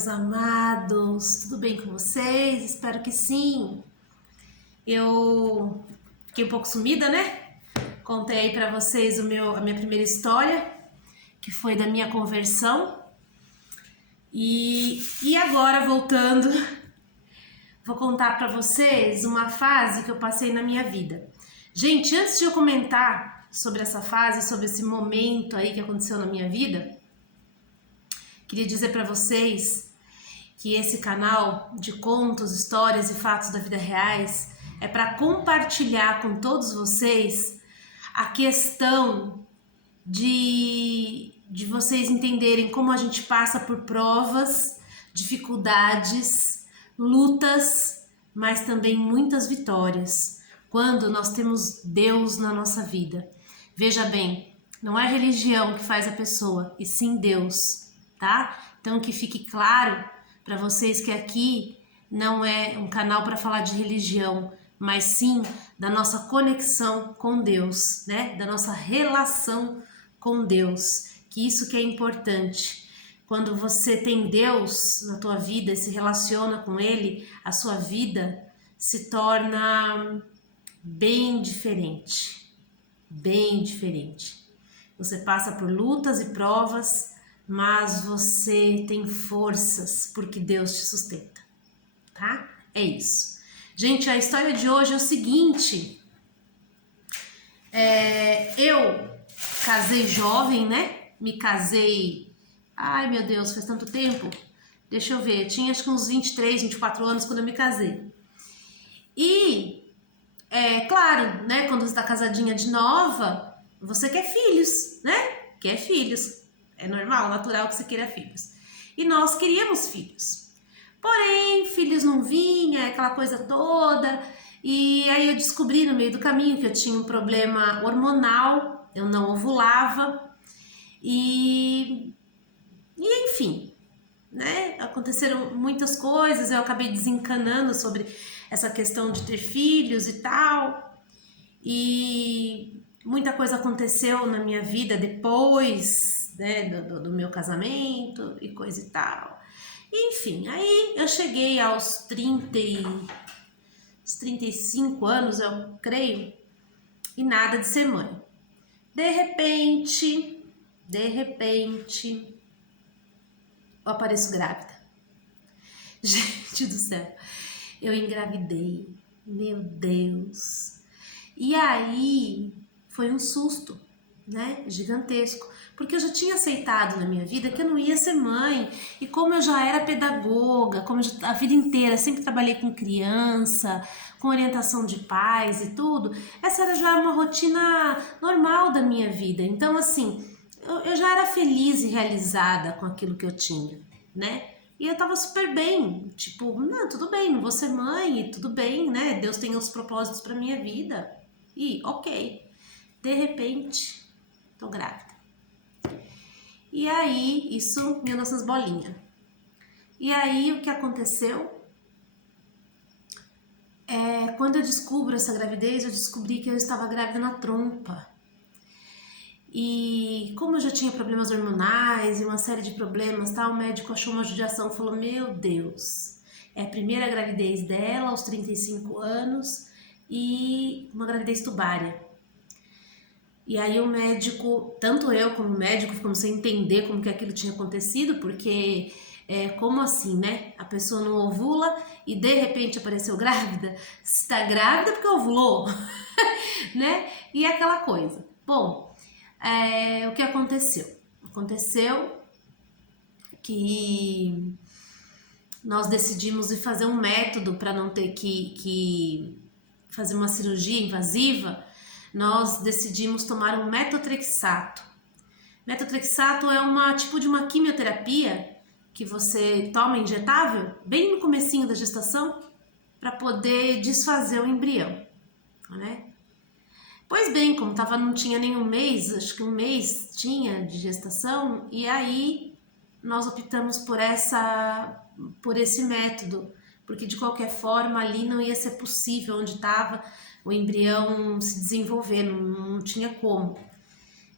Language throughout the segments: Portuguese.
meus amados, tudo bem com vocês? Espero que sim. Eu fiquei um pouco sumida, né? Contei aí pra vocês a minha primeira história, que foi da minha conversão. E agora, voltando, vou contar pra vocês uma fase que eu passei na minha vida. Gente, antes de eu comentar sobre essa fase, sobre esse momento aí que aconteceu na minha vida, queria dizer pra vocês que esse canal de contos, histórias e fatos da vida reais é para compartilhar com todos vocês a questão de vocês entenderem como a gente passa por provas, dificuldades, lutas, mas também muitas vitórias, quando nós temos Deus na nossa vida. Veja bem, não é religião que faz a pessoa, e sim Deus, tá? Então que fique claro para vocês que aqui não é um canal para falar de religião, mas sim da nossa conexão com Deus, né? Da nossa relação com Deus, que isso que é importante. Quando você tem Deus na tua vida e se relaciona com Ele, a sua vida se torna bem diferente, bem diferente. Você passa por lutas e provas, mas você tem forças porque Deus te sustenta, tá? É isso. Gente, a história de hoje é o seguinte, eu casei jovem, né? Me casei, ai meu Deus, faz tanto tempo, deixa eu ver, eu tinha acho que uns 23, 24 anos quando eu me casei. E, claro, né, quando você tá casadinha de nova, você quer filhos, né? Quer filhos. É normal, natural que você queira filhos. E nós queríamos filhos. Porém, filhos não vinham, aquela coisa toda. E aí eu descobri no meio do caminho que eu tinha um problema hormonal, eu não ovulava. E enfim, né? Aconteceram muitas coisas, eu acabei desencanando sobre essa questão de ter filhos e tal. E muita coisa aconteceu na minha vida depois, né, do meu casamento e coisa e tal. Enfim, aí eu cheguei aos 35 anos, eu creio, e nada de ser mãe. De repente, eu apareço grávida. Gente do céu, eu engravidei, meu Deus. E aí foi um susto, né, gigantesco, porque eu já tinha aceitado na minha vida que eu não ia ser mãe, e como eu já era pedagoga, como a vida inteira sempre trabalhei com criança, com orientação de pais e tudo, essa era já uma rotina normal da minha vida. Então assim, eu já era feliz e realizada com aquilo que eu tinha, né? E eu tava super bem, tipo, não, tudo bem, não vou ser mãe, tudo bem, né? Deus tem os propósitos pra minha vida. E ok, de repente, tô grávida. E aí, isso, mil nossas bolinhas. E aí, o que aconteceu? Quando eu descubro essa gravidez, eu descobri que eu estava grávida na trompa. E como eu já tinha problemas hormonais e uma série de problemas, tá, o médico achou uma judiação e falou, meu Deus, é a primeira gravidez dela aos 35 anos e uma gravidez tubária. E aí o médico, tanto eu como o médico, ficamos sem entender como que aquilo tinha acontecido, porque como assim, né? A pessoa não ovula e de repente apareceu grávida? Se tá grávida porque ovulou, né? E aquela coisa. Bom, o que aconteceu? Aconteceu que nós decidimos ir fazer um método para não ter que fazer uma cirurgia invasiva. Nós decidimos tomar um metotrexato. Metotrexato é tipo de uma quimioterapia que você toma injetável bem no comecinho da gestação para poder desfazer o embrião, né? Pois bem, como não tinha nenhum mês, acho que um mês tinha de gestação, e aí nós optamos por esse método, porque de qualquer forma ali não ia ser possível onde estava o embrião se desenvolver, não tinha como.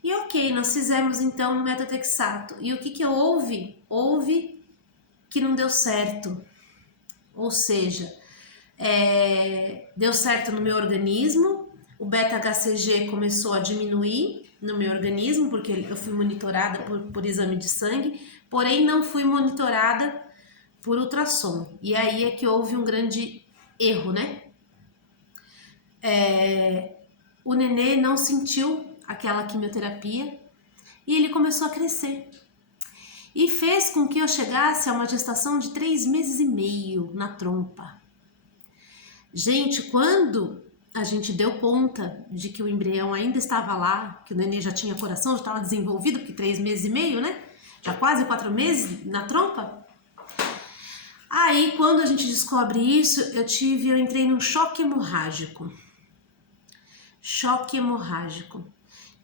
E ok, nós fizemos então o metotrexato. E o que houve? Houve que não deu certo. Ou seja, deu certo no meu organismo, o beta-HCG começou a diminuir no meu organismo, porque eu fui monitorada por exame de sangue, porém não fui monitorada por ultrassom. E aí é que houve um grande erro, né? O nenê não sentiu aquela quimioterapia e ele começou a crescer. E fez com que eu chegasse a uma gestação de 3 meses e meio na trompa. Gente, quando a gente deu conta de que o embrião ainda estava lá, que o nenê já tinha coração, já estava desenvolvido, porque 3 meses e meio, né? Já quase 4 meses na trompa. Aí, quando a gente descobre isso, eu entrei num choque hemorrágico. Choque hemorrágico.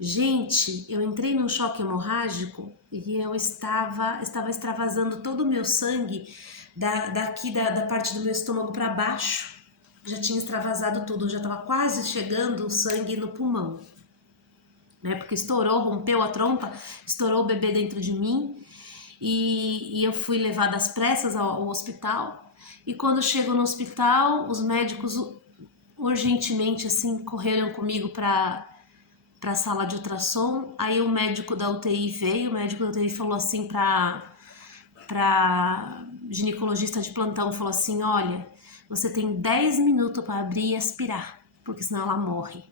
Gente, eu entrei num choque hemorrágico e eu estava extravasando todo o meu sangue daqui da parte do meu estômago para baixo. Já tinha extravasado tudo, já estava quase chegando o sangue no pulmão, né? Porque estourou, rompeu a trompa, estourou o bebê dentro de mim e eu fui levada às pressas ao hospital. E quando chego no hospital, os médicos urgentemente assim correram comigo para a sala de ultrassom. Aí o médico da UTI veio, o médico da UTI falou assim para ginecologista de plantão, falou assim: olha, você tem 10 minutos para abrir e aspirar, porque senão ela morre.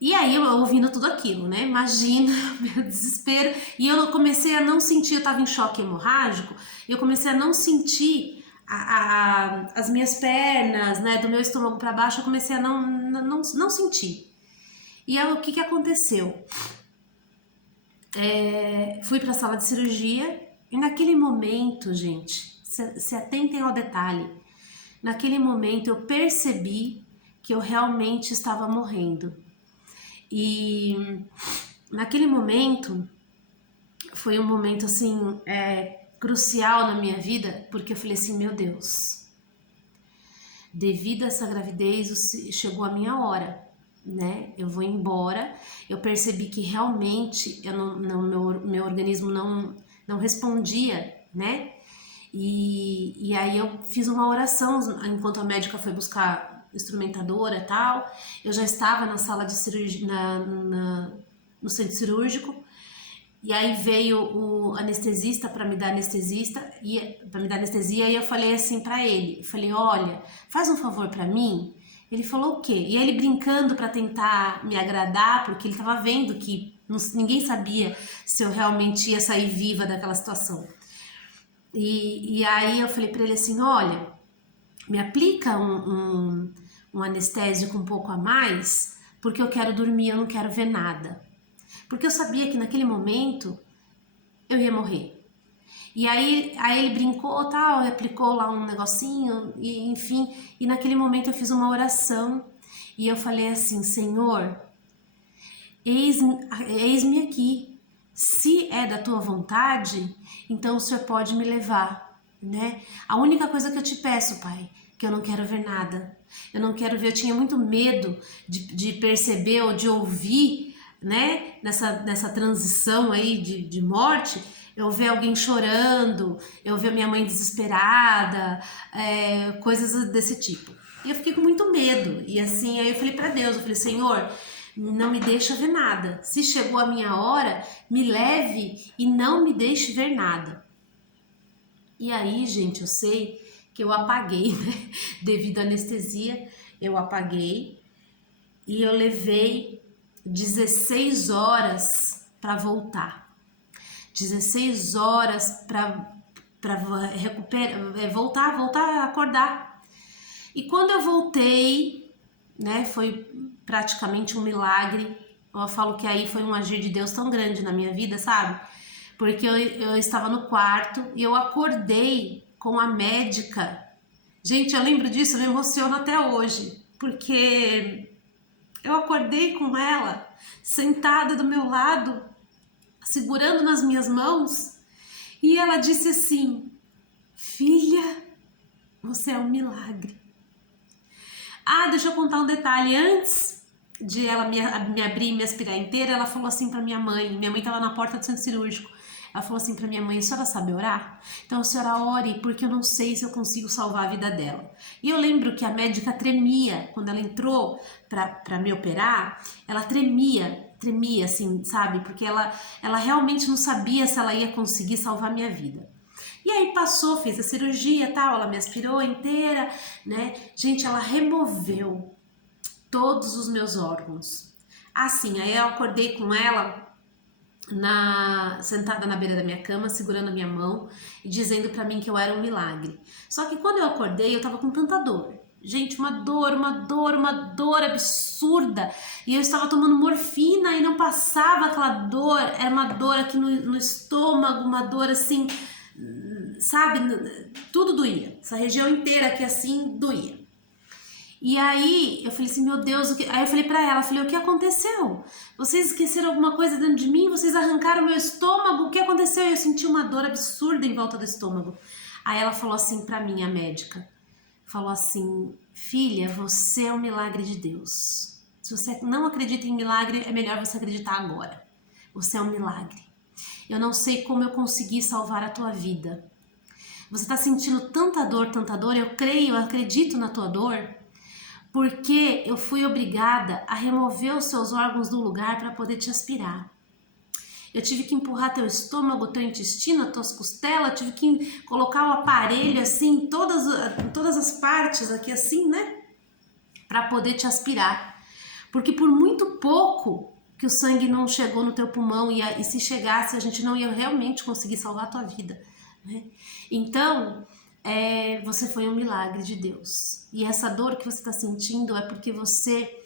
E aí eu ouvindo tudo aquilo, né? Imagina meu desespero. E eu comecei a não sentir, eu tava em choque hemorrágico, eu comecei a não sentir as minhas pernas, né? Do meu estômago para baixo, eu comecei a não sentir. E aí o que aconteceu? Fui para a sala de cirurgia e naquele momento, gente, se atentem ao detalhe, naquele momento eu percebi que eu realmente estava morrendo. E naquele momento foi um momento assim crucial na minha vida, porque eu falei assim: meu Deus, devido a essa gravidez chegou a minha hora, né? Eu vou embora. Eu percebi que realmente meu organismo não respondia, né? E aí eu fiz uma oração enquanto a médica foi buscar instrumentadora e tal. Eu já estava na sala de cirurgia, no centro cirúrgico, e aí veio o anestesista para me dar anestesia, e eu falei assim para ele, eu falei: olha, faz um favor para mim. Ele falou: o quê? E ele brincando para tentar me agradar, porque ele estava vendo que ninguém sabia se eu realmente ia sair viva daquela situação. E aí eu falei para ele assim: olha, me aplica um anestésico um pouco a mais, porque eu quero dormir, eu não quero ver nada. Porque eu sabia que naquele momento eu ia morrer. E aí ele brincou, tal, aplicou lá um negocinho, e enfim, e naquele momento eu fiz uma oração e eu falei assim: Senhor, eis-me aqui. Se é da tua vontade, então o Senhor pode me levar, né? A única coisa que eu te peço, Pai, que eu não quero ver nada. Eu não quero ver, eu tinha muito medo de perceber ou de ouvir, né? Nessa transição aí de morte, eu ver alguém chorando, eu ver minha mãe desesperada, coisas desse tipo. E eu fiquei com muito medo. E assim, aí eu falei para Deus, eu falei: Senhor, não me deixa ver nada. Se chegou a minha hora, me leve e não me deixe ver nada. E aí, gente, eu sei que eu apaguei, né? Devido à anestesia, eu apaguei e eu levei 16 horas para voltar. 16 horas para recuperar, voltar a acordar. E quando eu voltei, né, foi praticamente um milagre. Eu falo que aí foi um agir de Deus tão grande na minha vida, sabe? Porque eu estava no quarto e eu acordei com a médica. Gente, eu lembro disso, eu me emociono até hoje, porque eu acordei com ela sentada do meu lado, segurando nas minhas mãos, e ela disse assim: filha, você é um milagre. Ah, deixa eu contar um detalhe. Antes de ela me abrir e me aspirar inteira, ela falou assim pra minha mãe estava na porta do centro cirúrgico. Ela falou assim pra minha mãe: a senhora sabe orar? Então a senhora ore, porque eu não sei se eu consigo salvar a vida dela. E eu lembro que a médica tremia, quando ela entrou pra me operar, ela tremia assim, sabe? Porque ela realmente não sabia se ela ia conseguir salvar a minha vida. E aí passou, fez a cirurgia, tal, ela me aspirou inteira, né? Gente, ela removeu todos os meus órgãos. Assim, aí eu acordei com ela sentada na beira da minha cama, segurando a minha mão e dizendo pra mim que eu era um milagre. Só que quando eu acordei, eu tava com tanta dor. Gente, uma dor absurda. E eu estava tomando morfina e não passava aquela dor. Era uma dor aqui no estômago, uma dor assim, sabe? Tudo doía. Essa região inteira aqui assim doía. E aí eu falei assim, meu Deus, aí eu falei pra ela, o que aconteceu? Vocês esqueceram alguma coisa dentro de mim? Vocês arrancaram meu estômago? O que aconteceu? E eu senti uma dor absurda em volta do estômago. Aí ela falou assim pra mim, a médica, falou assim, filha, você é um milagre de Deus. Se você não acredita em milagre, é melhor você acreditar agora. Você é um milagre. Eu não sei como eu consegui salvar a tua vida. Você tá sentindo tanta dor, eu creio, eu acredito na tua dor, porque eu fui obrigada a remover os seus órgãos do lugar para poder te aspirar. Eu tive que empurrar teu estômago, teu intestino, as tuas costelas, tive que colocar o aparelho assim, em todas as partes aqui assim, né? Para poder te aspirar. Porque por muito pouco que o sangue não chegou no teu pulmão e se chegasse a gente não ia realmente conseguir salvar a tua vida, né? Então, você foi um milagre de Deus. E essa dor que você está sentindo é porque você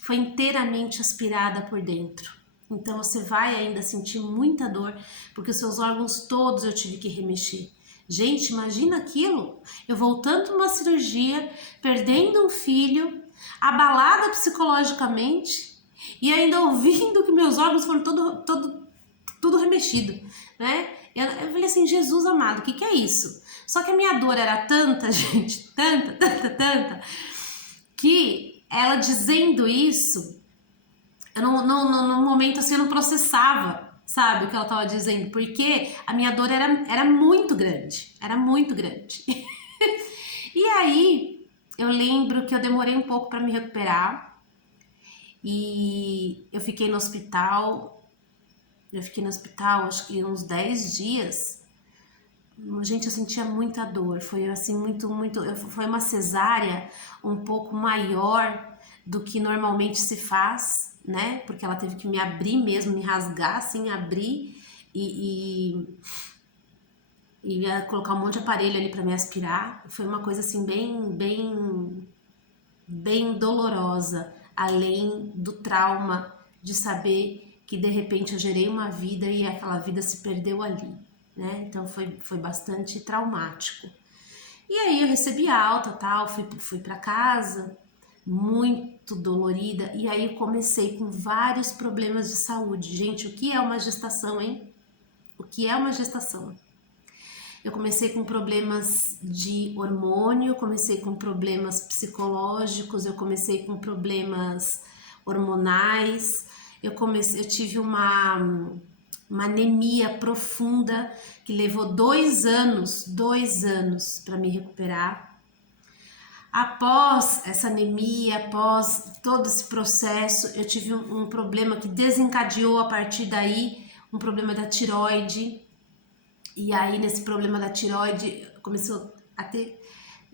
foi inteiramente aspirada por dentro. Então você vai ainda sentir muita dor, porque os seus órgãos todos eu tive que remexer. Gente, imagina aquilo, eu voltando de uma cirurgia, perdendo um filho, abalada psicologicamente e ainda ouvindo que meus órgãos foram tudo remexido, né? Eu falei assim, Jesus amado, o que é isso? Só que a minha dor era tanta, gente, tanta, que ela dizendo isso, eu no momento assim eu não processava, sabe, o que ela tava dizendo, porque a minha dor era muito grande, E aí, eu lembro que eu demorei um pouco para me recuperar e eu fiquei no hospital, acho que uns 10 dias. Gente, eu sentia muita dor, foi assim, foi uma cesárea um pouco maior do que normalmente se faz, né? Porque ela teve que me abrir mesmo, me rasgar, assim, abrir e ia colocar um monte de aparelho ali para me aspirar. Foi uma coisa assim, bem dolorosa, além do trauma de saber que de repente eu gerei uma vida e aquela vida se perdeu ali, né? Então foi bastante traumático. E aí eu recebi alta, tal, fui para casa, muito dolorida, e aí eu comecei com vários problemas de saúde. Gente, o que é uma gestação, hein? O que é uma gestação? Eu comecei com problemas de hormônio, comecei com problemas psicológicos, eu comecei com problemas hormonais, eu tive uma anemia profunda que levou 2 anos para me recuperar. Após essa anemia, após todo esse processo, eu tive um problema que desencadeou a partir daí, um problema da tireoide. E aí, nesse problema da tireoide, começou a ter,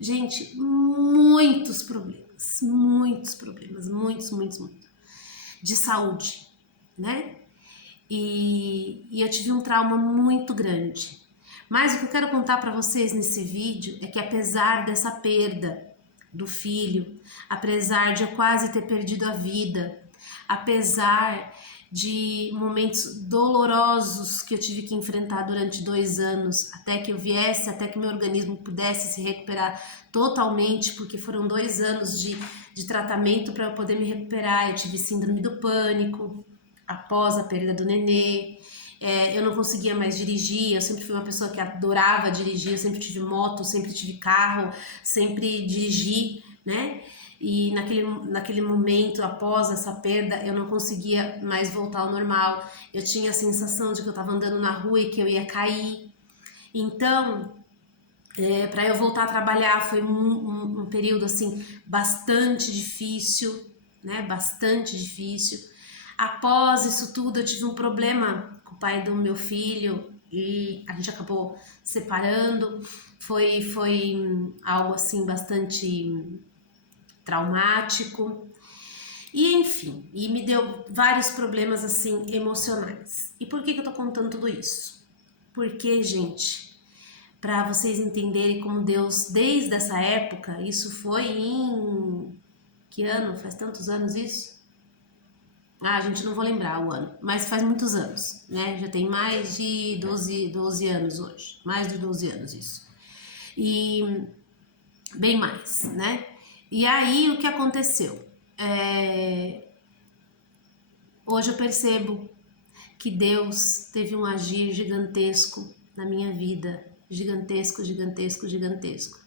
gente, muitos problemas, muitos, de saúde, né? E eu tive um trauma muito grande. Mas o que eu quero contar para vocês nesse vídeo é que apesar dessa perda do filho, apesar de eu quase ter perdido a vida, apesar de momentos dolorosos que eu tive que enfrentar durante 2 anos, até que meu organismo pudesse se recuperar totalmente, porque foram 2 anos de tratamento para eu poder me recuperar. Eu tive síndrome do pânico após a perda do nenê, eu não conseguia mais dirigir, eu sempre fui uma pessoa que adorava dirigir, eu sempre tive moto, sempre tive carro, sempre dirigi, né? e naquele momento, após essa perda, eu não conseguia mais voltar ao normal. Eu tinha a sensação de que eu estava andando na rua e que eu ia cair. Então, para eu voltar a trabalhar foi um período assim bastante difícil, né? Bastante difícil. Após isso tudo, eu tive um problema com o pai do meu filho e a gente acabou separando. Foi algo assim bastante traumático. E enfim, e me deu vários problemas assim emocionais. E por que eu tô contando tudo isso? Porque, gente, para vocês entenderem como Deus, desde essa época, isso foi em que ano? Faz tantos anos isso? Ah, gente, não vou lembrar o ano, mas faz muitos anos, né? Já tem mais de 12 anos hoje, mais de 12 anos isso. E bem mais, né? E aí, o que aconteceu? Hoje eu percebo que Deus teve um agir gigantesco na minha vida, gigantesco, gigantesco, gigantesco.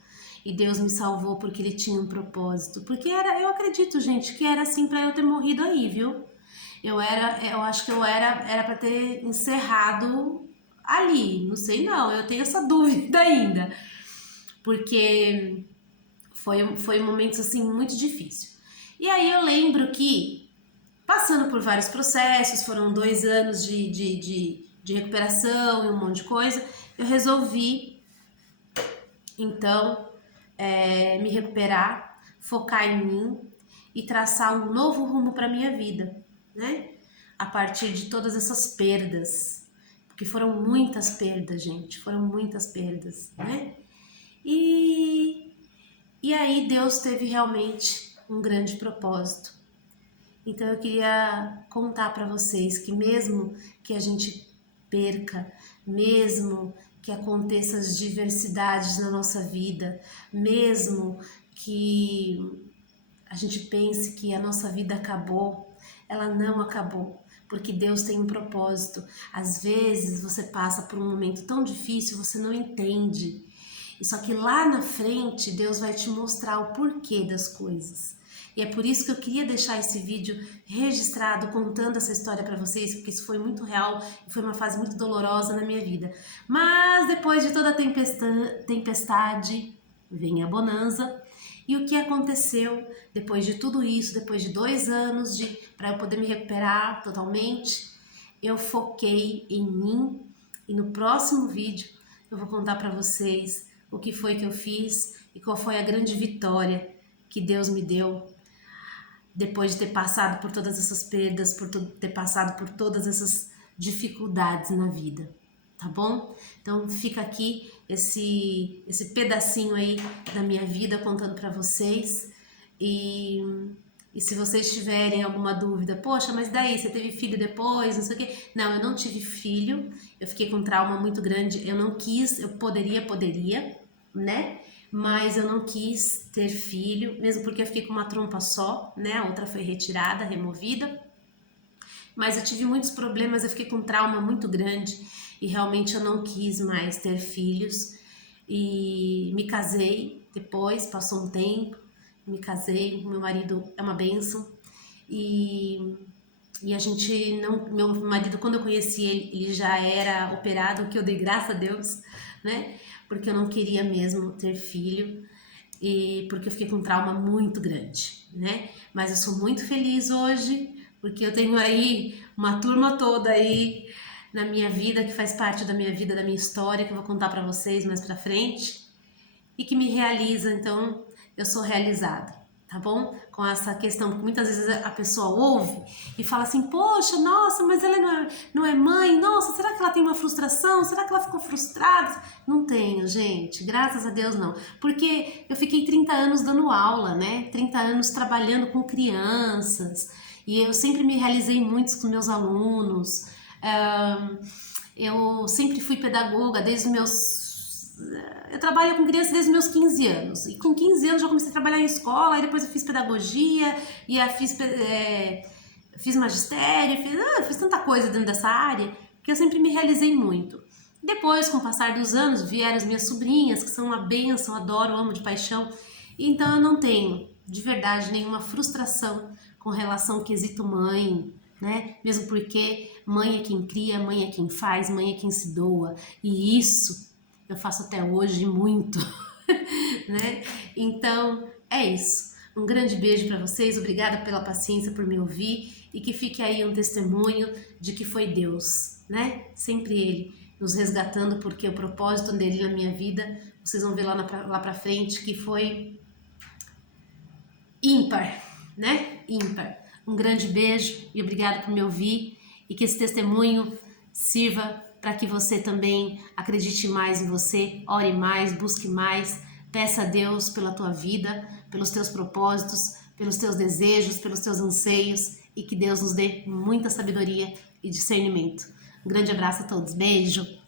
E Deus me salvou porque Ele tinha um propósito, porque eu acredito, gente, que era assim para eu ter morrido aí, viu? Eu acho que era para ter encerrado ali, não sei não, eu tenho essa dúvida ainda, porque foi momentos assim muito difícil. E aí eu lembro que passando por vários processos, foram 2 anos de recuperação e um monte de coisa, eu resolvi, então, me recuperar, focar em mim e traçar um novo rumo para minha vida, né? A partir de todas essas perdas, porque foram muitas perdas, gente, foram muitas perdas, né? E aí Deus teve realmente um grande propósito. Então eu queria contar para vocês que mesmo que a gente perca, mesmo que aconteçam as diversidades na nossa vida, mesmo que a gente pense que a nossa vida acabou, ela não acabou, porque Deus tem um propósito. Às vezes você passa por um momento tão difícil, você não entende. Só que lá na frente Deus vai te mostrar o porquê das coisas. E é por isso que eu queria deixar esse vídeo registrado, contando essa história para vocês, porque isso foi muito real e foi uma fase muito dolorosa na minha vida. Mas depois de toda a tempestade, vem a bonança. E o que aconteceu depois de tudo isso, depois de 2 anos para eu poder me recuperar totalmente, eu foquei em mim e no próximo vídeo eu vou contar para vocês o que foi que eu fiz e qual foi a grande vitória que Deus me deu depois de ter passado por todas essas perdas, por ter passado por todas essas dificuldades na vida, tá bom? Então fica aqui esse pedacinho aí da minha vida contando para vocês e se vocês tiverem alguma dúvida, poxa, mas daí você teve filho depois, não sei o quê. Não, eu não tive filho, eu fiquei com um trauma muito grande, eu não quis, eu poderia, né? Mas eu não quis ter filho, mesmo porque eu fiquei com uma trompa só, né? A outra foi retirada, removida. Mas eu tive muitos problemas, eu fiquei com um trauma muito grande e realmente eu não quis mais ter filhos. E me casei depois, passou um tempo, me casei, meu marido é uma bênção. E a gente não. Meu marido, quando eu conheci ele já era operado, o que eu dei graças a Deus, né? Porque eu não queria mesmo ter filho e porque eu fiquei com um trauma muito grande, né? Mas eu sou muito feliz hoje porque eu tenho aí uma turma toda aí na minha vida que faz parte da minha vida, da minha história, que eu vou contar para vocês mais para frente e que me realiza, então eu sou realizada, tá bom? Com essa questão que muitas vezes a pessoa ouve e fala assim, poxa, nossa, mas ela não é mãe, nossa, será que ela tem uma frustração? Será que ela ficou frustrada? Não tenho, gente, graças a Deus não, porque eu fiquei 30 anos dando aula, né? 30 anos trabalhando com crianças e eu sempre me realizei muito com meus alunos. Eu sempre fui pedagoga desde os meus... Eu trabalho com crianças desde os meus 15 anos. E com 15 anos já comecei a trabalhar em escola, aí depois eu fiz pedagogia, e fiz magistério, fiz tanta coisa dentro dessa área, que eu sempre me realizei muito. Depois, com o passar dos anos, vieram as minhas sobrinhas, que são uma bênção, adoro, amo de paixão. Então eu não tenho de verdade, nenhuma frustração com relação ao quesito mãe, né? Mesmo porque mãe é quem cria, mãe é quem faz, mãe é quem se doa. E isso eu faço até hoje muito, né? Então, é isso. Um grande beijo para vocês, obrigada pela paciência por me ouvir e que fique aí um testemunho de que foi Deus, né? Sempre Ele nos resgatando, porque o propósito dele na minha vida, vocês vão ver lá pra frente, que foi ímpar, né? Ímpar. Um grande beijo e obrigado por me ouvir e que esse testemunho sirva para que você também acredite mais em você, ore mais, busque mais, peça a Deus pela tua vida, pelos teus propósitos, pelos teus desejos, pelos teus anseios e que Deus nos dê muita sabedoria e discernimento. Um grande abraço a todos, beijo!